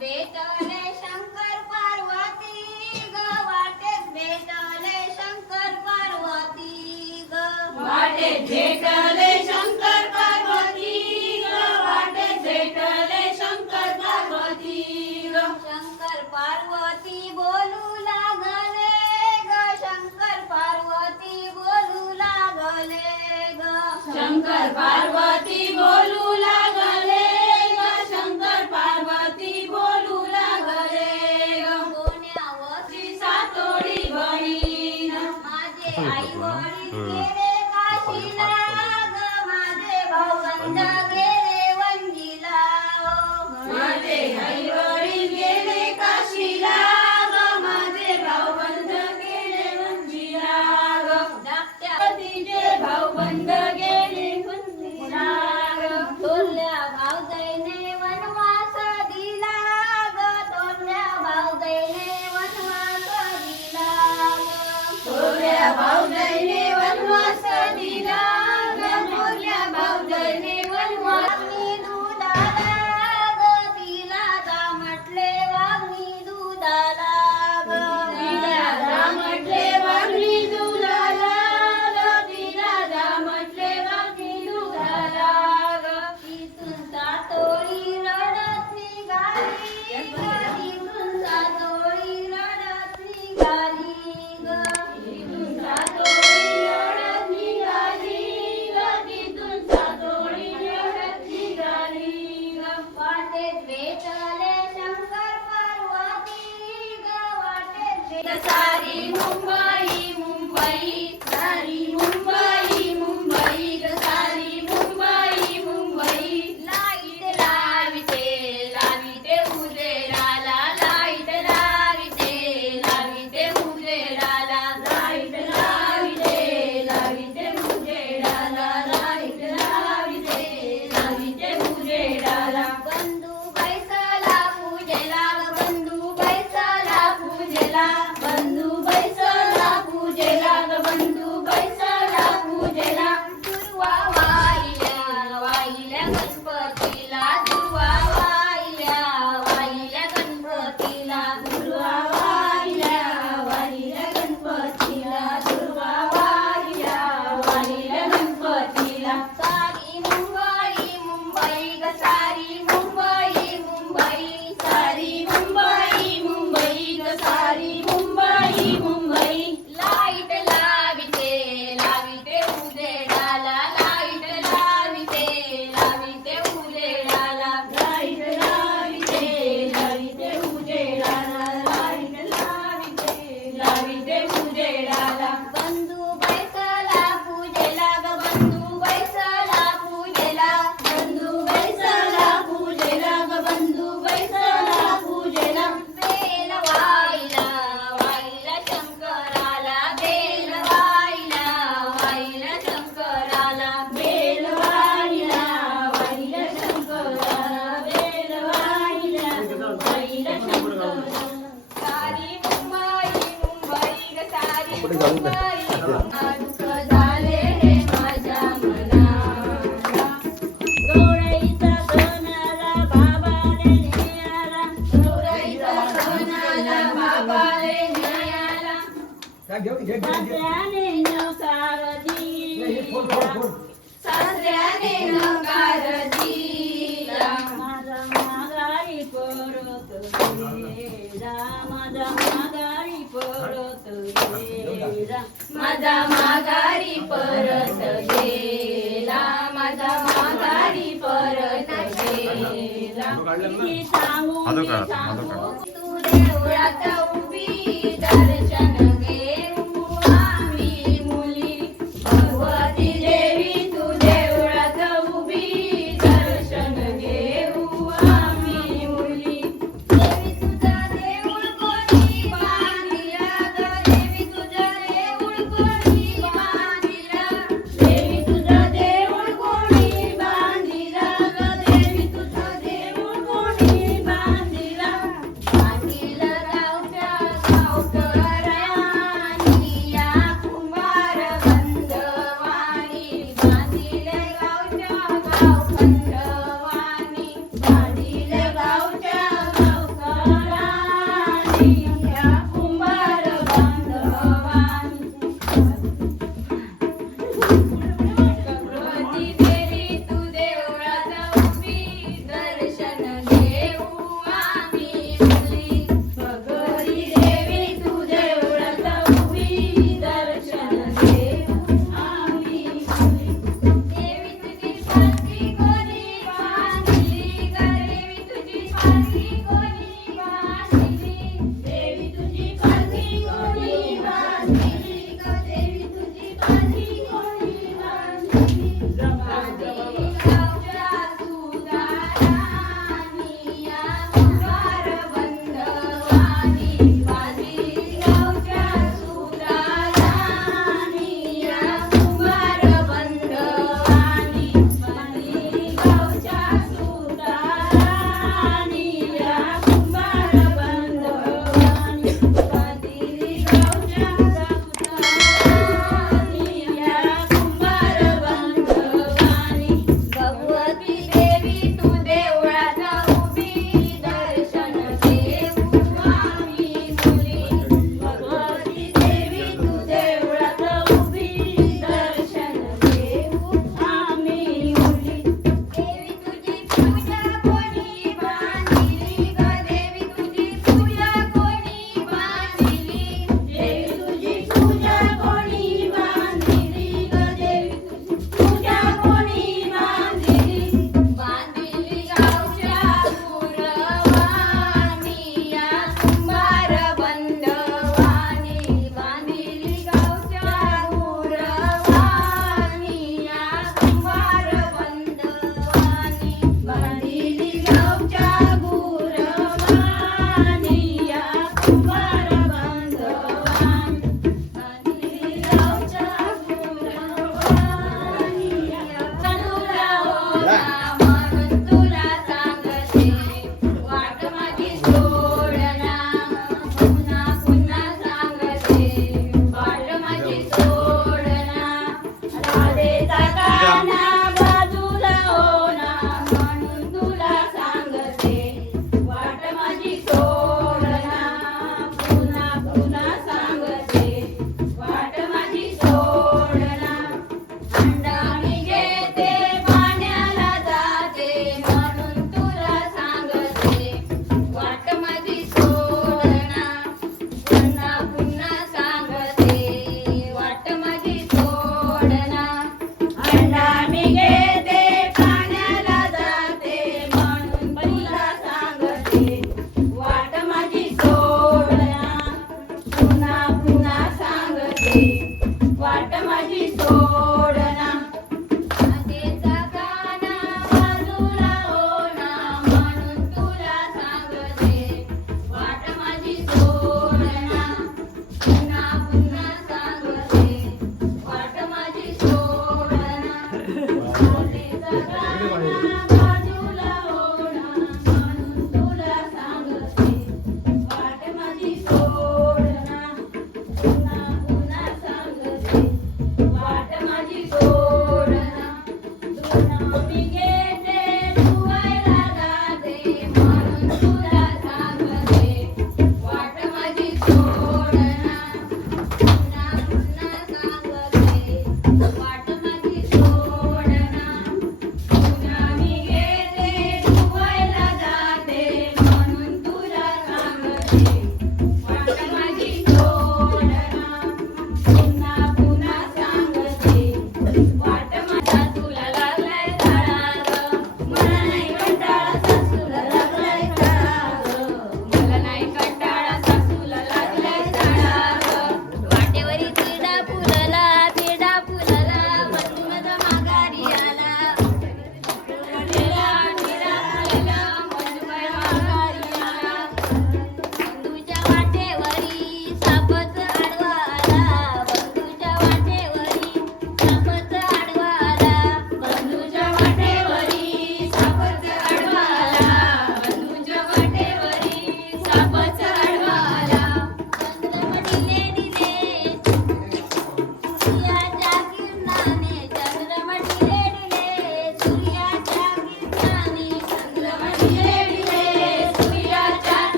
भेटले शंकर पार्वती ग वाटेत भेटले शंकर पार्वती ग. वाटेत भेटले शंकर पार्वती ग वाटेत भेटले शंकर पार्वती ग. शंकर पार्वती बोलू लागले ग शंकर पार्वती बोलू लागले ग. शंकर पार्वती बोलू सांगितलं तुला Leva o घेऊ घे सासऱ्याने नकार दिला. सासऱ्याने नकार दिला. माझा माघारी परत गेला. माझा माघारी परत गेला. माझा माघारी परत गेला. माझा माघारी परत गेला. सांगू सांगू तू देवळात उभी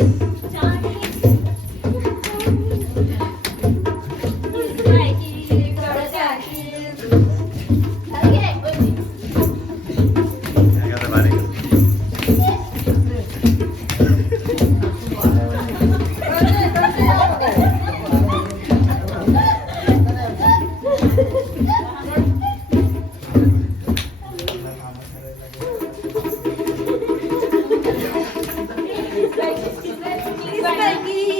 thank you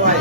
ভাই।